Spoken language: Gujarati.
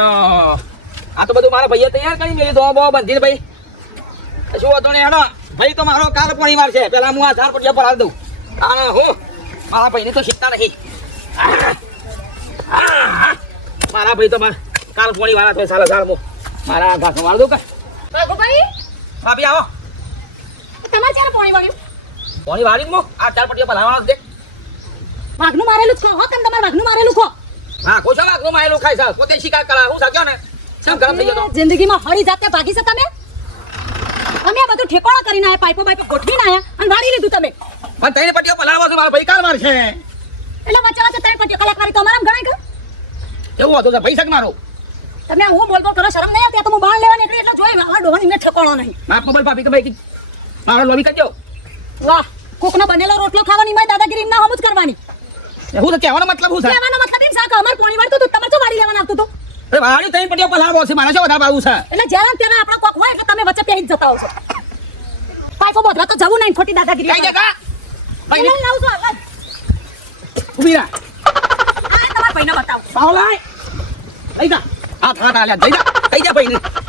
આ તો બધું મારા ભાઈએ તૈયાર કરી મેલી દો બો બંધીને ભાઈ શું હતો ને હેડો ભાઈ તો મારો કાલ પાણી મારશે પેલા હું આ 4 પટિયા પર હાલ દઉં અને હું મારા ભાઈને તો શીખતા નહીં મારા ભાઈ તો કાલ પાણી વાળા તો સાલા સાલ મારા ઘાસ માર દઉં કે ભાઈ ભાભી આવો તમારે ચાલે પાણી વાળ્યું પાણી વાળી મો આ 4 પટિયા પર લાવવાનો દે વાઘનું મારેલું છો હો તમે તમારે વાઘનું મારેલું ખો હા કોશા વાઘનું મારેલું ખાય છે પોતે શિકાર કરા હું સાક્યો ને સમ ગરમ થઈ ગયો જિંદગીમાં હળી જાતે ભાગી છે તમે અમે આ બધું ઠેકોણા કરીને આયા પાઇપો ગોઠવીને આયા અને વાળી લીધું તમે પણ તઈને પટિયા પર લાવવાનો છે મારા ભાઈ કાલ મારશે એટલે વચ્ચે વચ્ચે ત્રણ પટિયા કલાક વાળી તો અમારામ ગણાય કે એવું હતું પૈસા મારો તમે હું બોલ કરો શરમ નહીં આવતી તો હું બાણ લેવા નીકળી એટલે જોઈ આ ડોહન ઇને ઠેકોણો નહીં માફ મોબાઈલ ભાભી કે ભાઈ મારો લોબી કરજો વાહ કોકનો બનેલો રોટલો ખાવાની માય દાદાગીરી ના હમજ કરવાની હું તો કહેવાનો મતલબ હું છે કહેવાનો મતલબ એમ છે કે અમાર પાણી વાળતું તો તમારે તો વાળી લેવાનું આવતું તો અરે વાળી તઈને પટિયા પર લાવવાનો છે મારા શું વધારે બાવું છે એટલે જ્યારે ત્યારે આપણો કોક હોય એટલે તમે વચ્ચે પહેરી જતા આવશો પાઇપો બોધવા તો જવું નહીં ખોટી દાદાગીરી કઈ જગા ભાઈ લાવ છો ઉભી રહા આ તમારા ભાઈને બતાવો પાવલાય લઈ જા આ થાટ આલ્યા જઈ જા ભાઈ ને